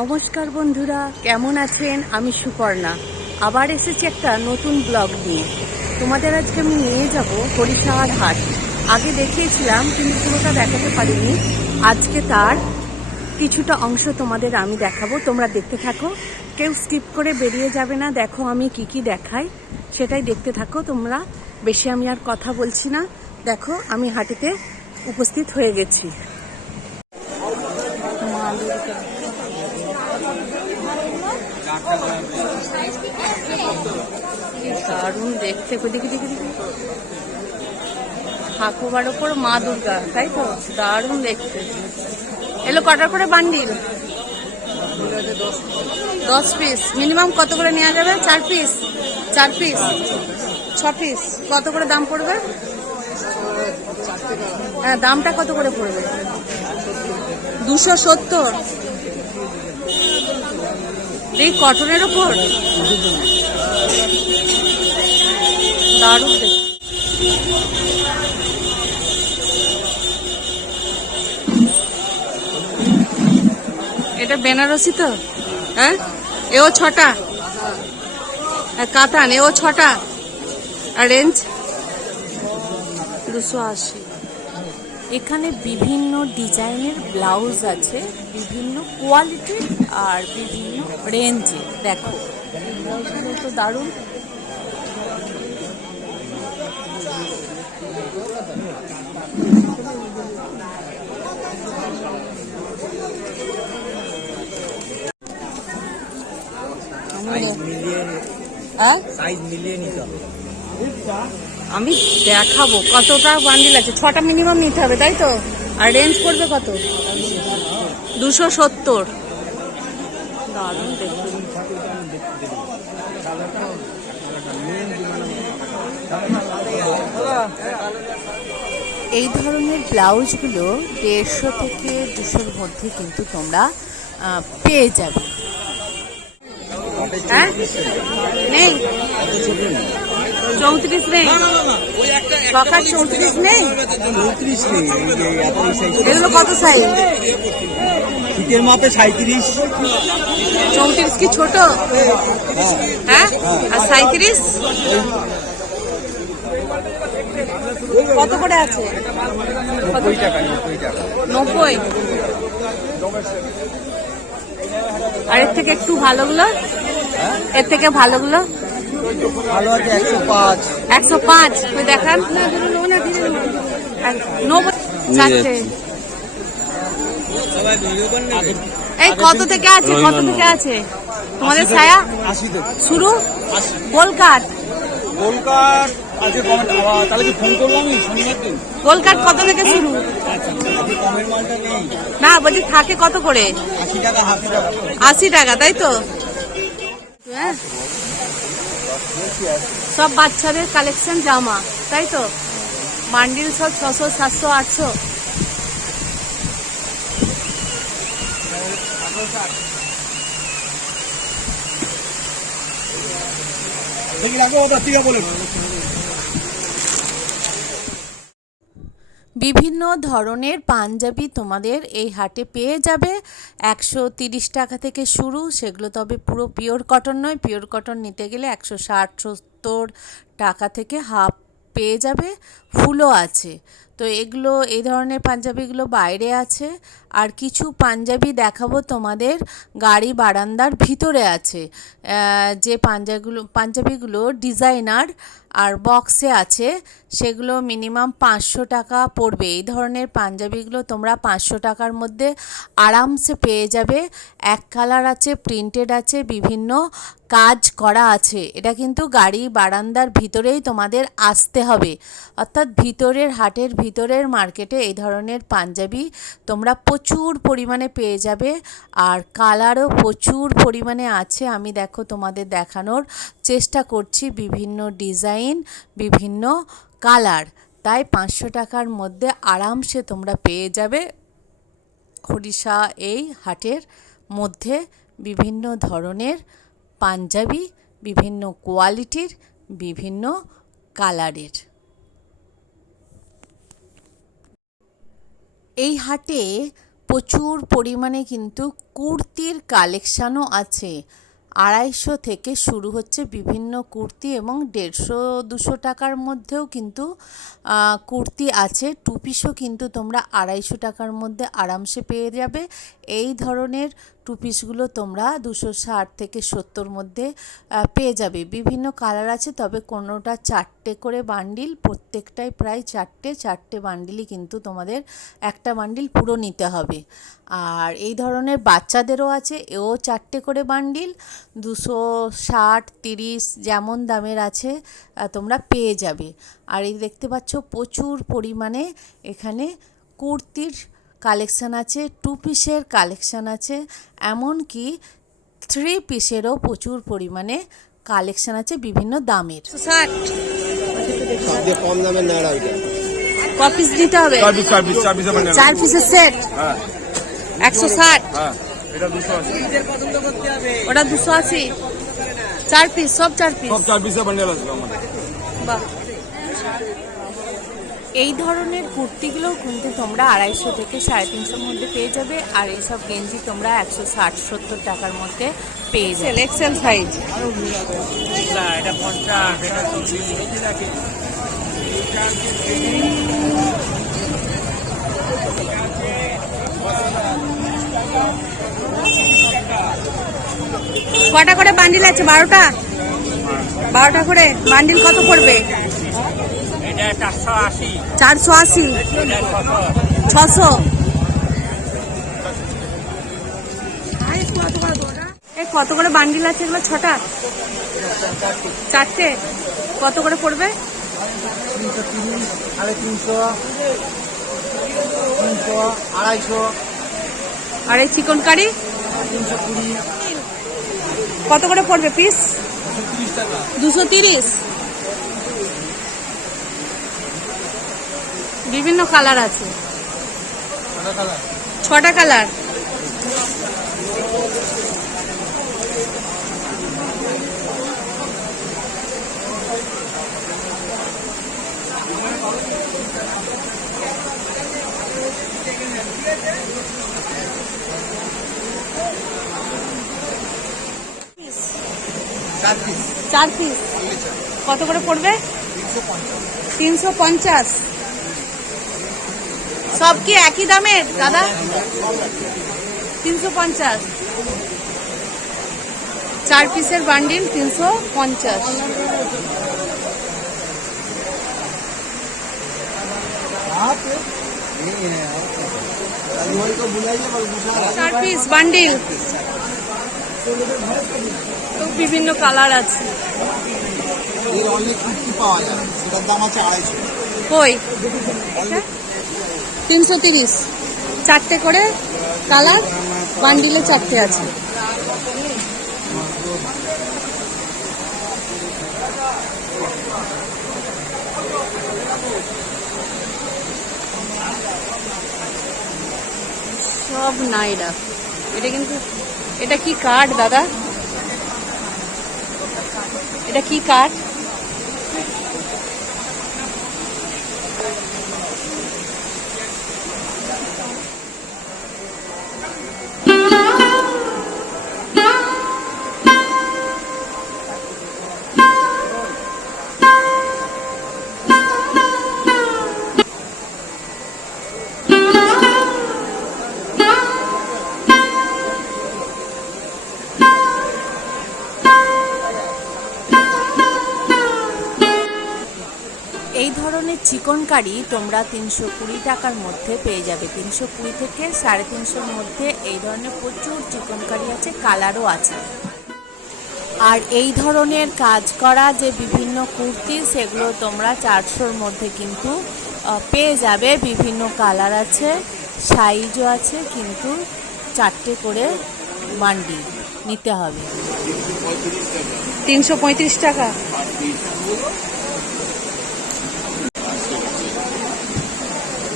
নমস্কার বন্ধুরা, কেমন আছেন? আমি সুপর্ণা আবার এসেছি একটা নতুন ব্লগ নিয়ে। তোমাদের আজকে আমি নিয়ে যাব হরিশাহার হাট। আগে দেখিয়েছিলাম কিন্তু পুরোটা দেখাতে পারিনি। আজকে তার কিছুটা অংশ তোমাদের আমি দেখাবো, তোমরা দেখতে থাকো, কেউ স্কিপ করে বেরিয়ে যাবে না। দেখো আমি কি কি দেখাই সেটাই দেখতে থাকো তোমরা। বেশি আমি আর কথা বলছি না। দেখো আমি হাটেতে উপস্থিত হয়ে গেছি। দারুণ দেখতে, দেখি দেখি দেখি ঠাকুমার ওপর মা দুর্গা, তাই তো? দারুণ দেখতে। এলো কটার করে বান্ডিল? 10 পিস। মিনিমাম কত করে নেওয়া যাবে? 4 পিস, 4 পিস, 6 পিস। কত করে দাম পড়বে? হ্যাঁ, দামটা কত করে পড়বে? 270। এই কটনের ওপর দারুণ দেখতে। এটা বেনারসি তো? হ্যাঁ, এও 6টা। কাতান এও 6টা। আর রেঞ্জ 280। এখানে বিভিন্ন ডিজাইনের ব্লাউজ আছে, বিভিন্ন কোয়ালিটির আর বিভিন্ন রেঞ্জে। দেখো ব্লাউজগুলো তো দারুণ। আমি দেখাবো কতটা বান্ডিল আছে। 6টা মিনিমাম নিতে হবে, তাই তো? আর রেঞ্জ পড়বে কত? 270। দারুণ দেখুন। এই ধরনের ব্লাউজগুলো 150 থেকে 200-র মধ্যে কিন্তু তোমরা পেয়ে যাবে। হ্যাঁ, নেই 34 নেই? সকাল 34 নেই? এগুলো কত সাইজ? শীতের মাপে 37। 34 কি ছোট? হ্যাঁ, আর 37 কত করে আছে? 90 টাকা। 90। আর এর থেকে একটু ভালোগুলো? এর থেকে ভালোগুলো ভালো আছে 105। 105 দেখান। 90 চারটে। এই কত থেকে আছে? কত থেকে আছে তোমাদের ছায়া? 80 থেকে শুরু। গোলকাট, গোলকাট আজকে তাহলে কি ফোন করবো আমি শনিবার দিন? গোলকাট কত থেকে শুরু? আজকে কমের মালটা নেই। না বলছি থাকে কত করে? 80 টাকা, 80 টাকা। 80 টাকা, তাই তো? হ্যাঁ, সব বাচ্চাদের কালেকশন জামা, তাই তো? বান্ডিল সব 600, 700, 800। দেখি রাখো বাবা, ঠিক আছে বলে। বিভিন্ন ধরনের পাঞ্জাবি তোমাদের এই হাটে পেয়ে যাবে। 130 টাকা থেকে শুরু। সেগুলো তবে পুরো পিওর কটন নয়। পিওর কটন নিতে গেলে 160-70 টাকা থেকে হাফ পেয়ে যাবে। ফুলও আছে। তো এগুলো, এই ধরনের পাঞ্জাবিগুলো বাইরে আছে। আর কিছু পাঞ্জাবি দেখাবো তোমাদের গাড়ি বারান্দার ভিতরে আছে। যে পাঞ্জাবিগুলো ডিজাইনার আর বক্সে আছে, সেগুলো মিনিমাম 500 টাকা পড়বে। এই ধরনের পাঞ্জাবিগুলো তোমরা 500 টাকার মধ্যে আরামসে পেয়ে যাবে। এক কালার আছে, প্রিন্টেড আছে, বিভিন্ন কাজ করা আছে। এটা কিন্তু গাড়ি বারান্দার ভিতরেই তোমাদের আসতে হবে, অর্থাৎ ভিতরের হাটের ভিতরের মার্কেটে এই ধরনের পাঞ্জাবি তোমরা প্রচুর পরিমাণে পেয়ে যাবে। আর কালারও প্রচুর পরিমাণে আছে। আমি দেখো তোমাদের দেখানোর চেষ্টা করছি, বিভিন্ন ডিজাইন, বিভিন্ন কালার। তাই 500 টাকার মধ্যে আরামসে তোমরা পেয়ে যাবে হরিশা এই হাটের মধ্যে বিভিন্ন ধরনের পাঞ্জাবি, বিভিন্ন কোয়ালিটির, বিভিন্ন কালারের। এই হাটে প্রচুর পরিমাণে কিন্তু কুর্তির কালেকশানও আছে। 250 থেকে শুরু হচ্ছে বিভিন্ন কুর্তি এবং 150-200 টাকার মধ্যেও কিন্তু কুর্তি আছে। টু পিসও কিন্তু তোমরা 250 টাকার মধ্যে আরামসে পেয়ে যাবে। এই ধরনের টু পিসগুলো তোমরা 260 থেকে 70 মধ্যে পেয়ে যাবে। বিভিন্ন কালার আছে, তবে কোনোটা 4টে করে বান্ডিল, প্রত্যেকটাই প্রায় 4টে বান্ডিলই কিন্তু তোমাদের একটা বান্ডিল পুরো নিতে হবে। আর এই ধরনের বাচ্চাদেরও আছে, এও 4টে করে বান্ডিল, 260, 30 যেমন দামের আছে তোমরা পেয়ে যাবে। আর এই দেখতে পাচ্ছ প্রচুর পরিমাণে এখানে কুর্তির কালেকশান আছে, টু পিসের কালেকশান আছে, এমনকি 3 পিসেরও প্রচুর পরিমাণে কালেকশান আছে বিভিন্ন দামের। 60 সবচেয়ে কম দামের নাড়া ওইটা। ক পিস দিতে হবে? 4 পিসের সেট। হ্যাঁ 160। হ্যাঁ, এটা 280। ওটা 280। 4 পিস, সব 4 পিস। সব 4 পিসের বান্ডেল আসবে আমাদের। বাহ, এই ধরনের কুর্তিগুলোও কিন্তু তোমরা 250 থেকে 350 মধ্যে পেয়ে যাবে। আর এইসব গেঞ্জি তোমরা 160-70 টাকার মধ্যে পেয়ে যাবে। XL size. এটা 50, এটা 40। কটা করে বান্ডিল আছে? 12টা। 12টা করে বান্ডিল কত পড়বে? এটা 480। 480। 600। এই কত করে বান্ডিল আছে এগুলো? 6টা, 4টে। কত করে পড়বে? 330, 350, 300, 250, আর এই চিকন কারি 320, কত করে পড়বে পিস? 230 টাকা। 230। বিভিন্ন কালার আছে, 6টা কালার। চার পিস কত করে পড়বে? 350। সব কি একই দামের দাদা? 350। 4 পিসের বান্ডিল 350। 4 পিস বান্ডিল, তো বিভিন্ন কালার আছে। এর অনেক কুর্তি পাওয়া যায়, সেটার দাম আছে 250। কই? 330। 4টে করে কালার, বান্ডিলে 4টে আছে। সব নাইরা। এটা কিন্তু, এটা কি কাঠ দাদা? এটা কি কাঠ? এই ধরনের চিকন কারি তোমরা 320 টাকার মধ্যে পেয়ে যাবে। 320 থেকে 350-র মধ্যে এই ধরনের প্রচুর চিকন কারি আছে, কালারও আছে। আর এই ধরনের কাজ করা যে বিভিন্ন কুর্তি, সেগুলো তোমরা 400-র মধ্যে কিন্তু পেয়ে যাবে। বিভিন্ন কালার আছে, সাইজও আছে, কিন্তু 4টে করে বান্ডিল নিতে হবে। 335 টাকা।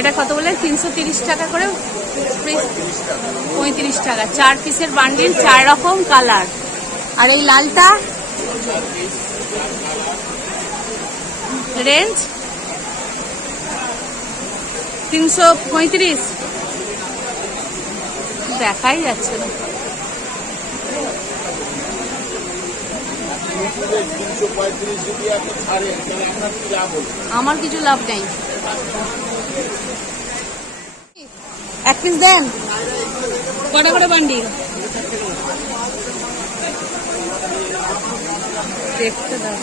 এটা কত বলে? 330 টাকা করে, 35 টাকা। 4 পিসের বান্ডিল, 4 রকম কালার। আর এই লালটা রেঞ্জ 335। দেখাই যাচ্ছে না। আমার কিছু লাভ নেই। এক পিস দেন। কটা করে বান্ডিল? দেখতে দাও।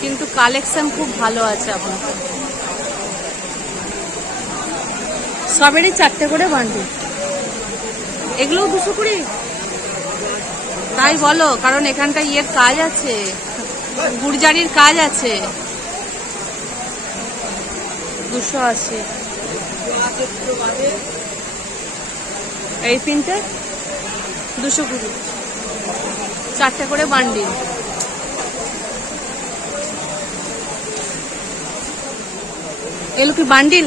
কিন্তু কালেকশন খুব ভালো আছে এখন। সবেরই 4টে করে বান্ডিল। এগুলো 220? তাই বলো, কারণ এখানটা ইয়ের কাজ আছে, গুড়জারির কাজ আছে। 280। এই তিনটে 220। 4টে করে বান্ডিল। এগুলো কি বান্ডিল?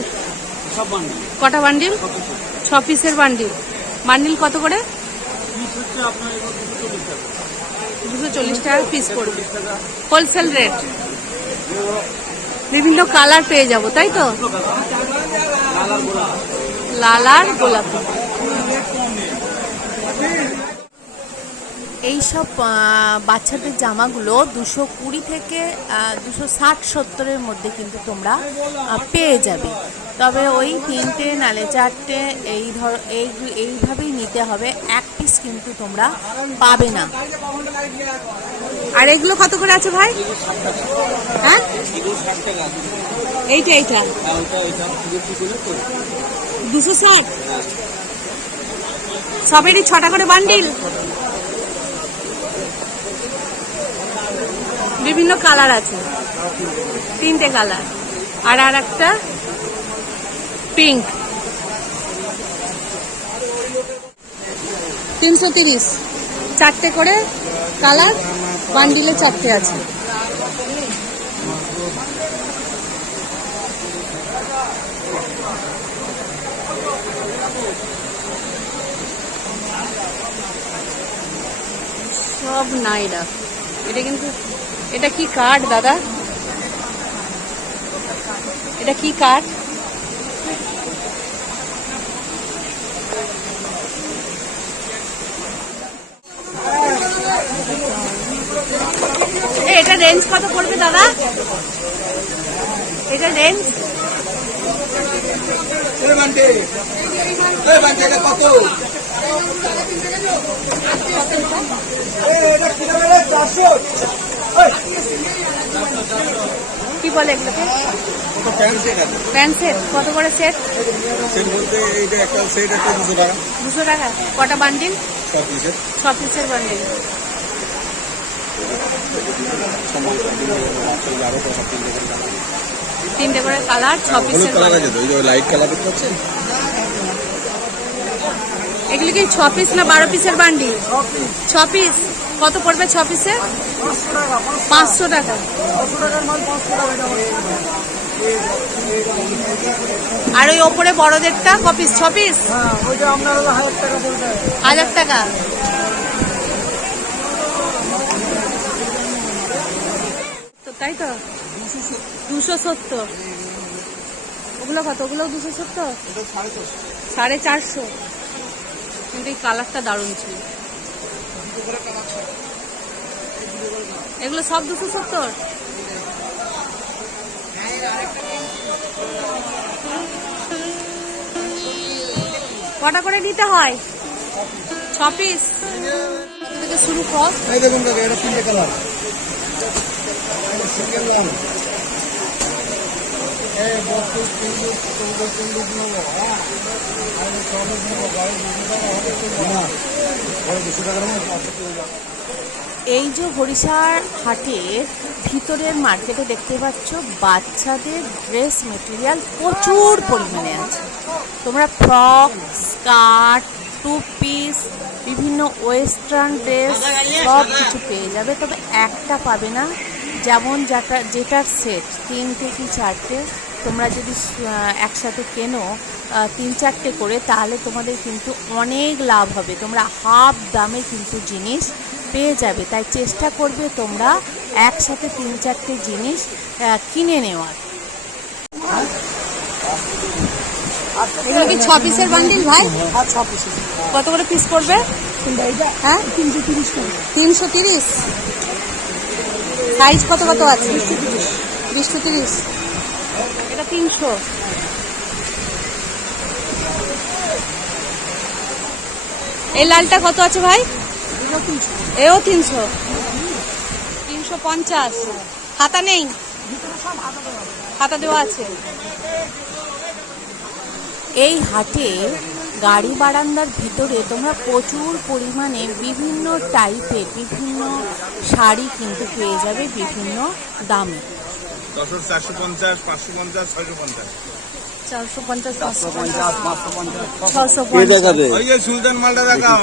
সব বান্ডিল। কটা বান্ডিল? 6 পিসের বান্ডিল। বান্ডিল কত করে? পিস হচ্ছে আপনার এবার 240 টাকা। 240 টাকা পিস পড়বে। 40 টাকা। Wholesale rate. বিভিন্ন কালার পেয়ে যাবো, তাই তো? লাল আর গোলাপি। এইসব বাচ্চাদের জামাগুলো 220 থেকে 260-70-এর মধ্যে কিন্তু তোমরা পেয়ে যাবে। তবে ওই 3টে নালে 4টে এইভাবেই নিতে হবে, এক পিস কিন্তু তোমরা পাবে না। আর এগুলো কত করে আছে ভাই? হ্যাঁ, এইটা 260। সবেরই 6টা করে বান্ডিল। বিভিন্ন কালার আছে, 3টে কালার। আর একটা পিঙ্ক। 330। 4টে করে কালার, বান্ডিলে 4টে আছে। সব নাইরা। এটা কি কাঠ দাদা? এটা কি কাঠ? এটা রেঞ্জ কত পড়বে দাদা? এটা রেঞ্জ কত? কি বলে এগুলোকে? প্যান্ট সেট কত করে সেট?200 টাকা। কটা বান্ডিল? 6 পিসের বান্ডিল। 3টে করে কালার, 6 পিসের লাইট কালার দেখতে পাচ্ছেন? এগুলো কি 6 পিস না 12 পিসের বান্ডিল? 6 পিস। কত পড়বে 6 পিসে? 500 টাকা। আর ওই ওপরে বড়দেরটা ক পিস? 6 পিস। 1000 টাকা। তাই তো 270। ওগুলো কত? ওগুলো 270। 450। কিন্তু এই কালারটা দারুণ ছিল। এগুলো সব 270। কটা করে নিতে হয়? 6 পিস থেকে শুরু কর। এই দেখুন দাদা, এটা 3টে কালার। Single one. এই যে হরিষার হাটের ভিতরের মার্কেটে দেখতে পাচ্ছ বাচ্চাদের ড্রেস মেটেরিয়াল প্রচুর পরিমাণে আছে। তোমরা ফ্রক, স্কার্ট, টু পিস, বিভিন্ন ওয়েস্টার্ন ড্রেস সব কিছু পেয়ে যাবে। তবে একটা পাবে না, যেমন যেটার সেট 3 থেকে 4টে তোমরা যদি একসাথে কেনো 3-4টে করে, তাহলে তোমাদের কিন্তু অনেক লাভ হবে। তোমরা হাফ দামে কিন্তু জিনিস পেয়ে যাবে। তাই চেষ্টা করবে তোমরা একসাথে 3-4টে জিনিস কিনে নেওয়ার। এগুলো কি 6 পিসের বান্ডিল ভাই? কত করে পিস পড়বে? হ্যাঁ 330। সাইজ কত কত আছে? 20-30। এটা 300। এই লালটা কত আছে ভাই? এও 300। 350। হাতা নেই? হাতা দেওয়া আছে। এই হাটে গাড়ি বারান্দার ভিতরে তোমরা প্রচুর পরিমাণে বিভিন্ন টাইপের বিভিন্ন শাড়ি কিন্তু পেয়ে যাবে বিভিন্ন দামে। 450, 550, 650। 450, 550, 650। ওই যে সুলতান মালটা দেখাও,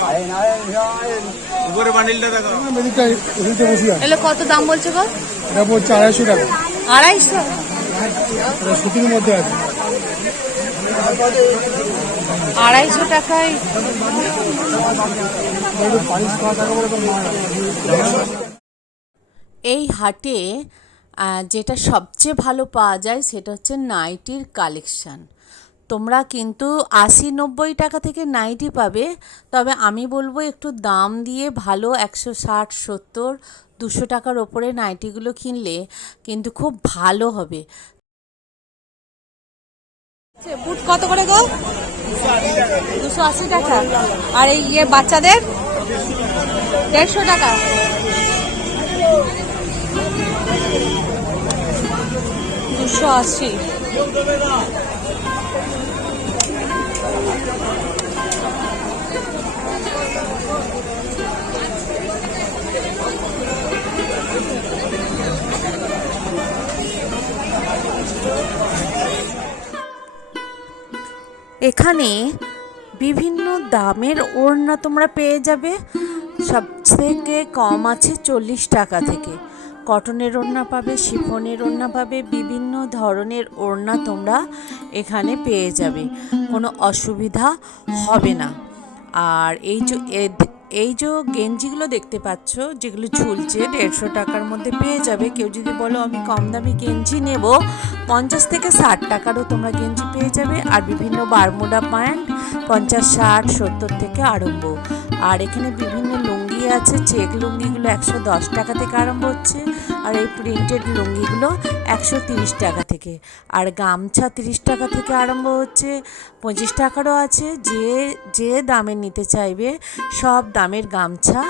উপরে বান্ডিলটা দেখাও। এগুলো কত দাম বলছো গো? এটা বলছে 250 টাকা। 250? এটা সুতির মধ্যে আছে। 250 টাকায়। এই হাটে যেটা সবচেয়ে ভালো পাওয়া যায় সেটা হচ্ছে নাইটির কালেকশান। তোমরা কিন্তু 80-90 টাকা থেকে নাইটি পাবে, তবে আমি বলবো একটু দাম দিয়ে ভালো 160-70-200 টাকার ওপরে নাইটিগুলো কিনলে কিন্তু খুব ভালো হবে। বুট কত করে গো? 280 টাকা। আর এই বাচ্চাদের 150 টাকা। 280। এখানে বিভিন্ন দামের ওড়না তোমরা পেয়ে যাবে। সবথেকে কম আছে 40 টাকা থেকে। কটনের ওড়না পাবে, শিফনের ওড়না পাবে, বিভিন্ন ধরনের ওড়না তোমরা এখানে পেয়ে যাবে, কোনো অসুবিধা হবে না। আর এই যে গেঞ্জিগুলো দেখতে পাচ্ছ যেগুলো ঝুলছে 150 টাকার মধ্যে পেয়ে যাবে। কেউ যদি বলো আমি কম দামি গেঞ্জি নেব, 50 থেকে 60 টাকারও তোমরা গেঞ্জি পেয়ে যাবে। আর বিভিন্ন বারমুডা প্যান্ট 50, 60, 70 থেকে আরম্ভ। আর এখানে বিভিন্ন লুঙ্গি আছে, চেক লুঙ্গিগুলো 110 টাকা থেকে আরম্ভ হচ্ছে। আর এই প্রিন্টেড লুঙ্গিগুলো 130 টাকা থেকে। আর গামছা 30 টাকা থেকে আরম্ভ হচ্ছে, 25 টাকারও আছে। যে দামের নিতে চাইবে সব দামের গামছা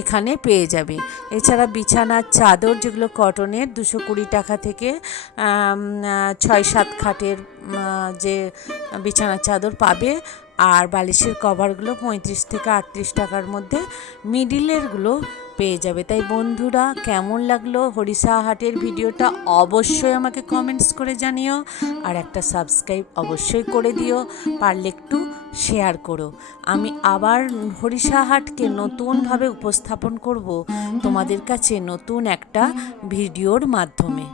এখানে পেয়ে যাবে। এছাড়া বিছানার চাদর যেগুলো কটনের 220 টাকা থেকে 6-7 খাটের যে বিছানার চাদর পাবে। আর বালিশের কভারগুলো 35 থেকে 38 টাকার মধ্যে মিডিলেরগুলো পেয়ে যাবে। তাই বন্ধুরা, কেমন লাগলো হরিষা হাটের ভিডিওটা অবশ্যই আমাকে কমেন্টস করে জানিও। আর একটা সাবস্ক্রাইব অবশ্যই করে দিও, পারলে একটু শেয়ার করো। আমি আবার হরিষা হাটকে নতুনভাবে উপস্থাপন করব তোমাদের কাছে নতুন একটা ভিডিওর মাধ্যমে।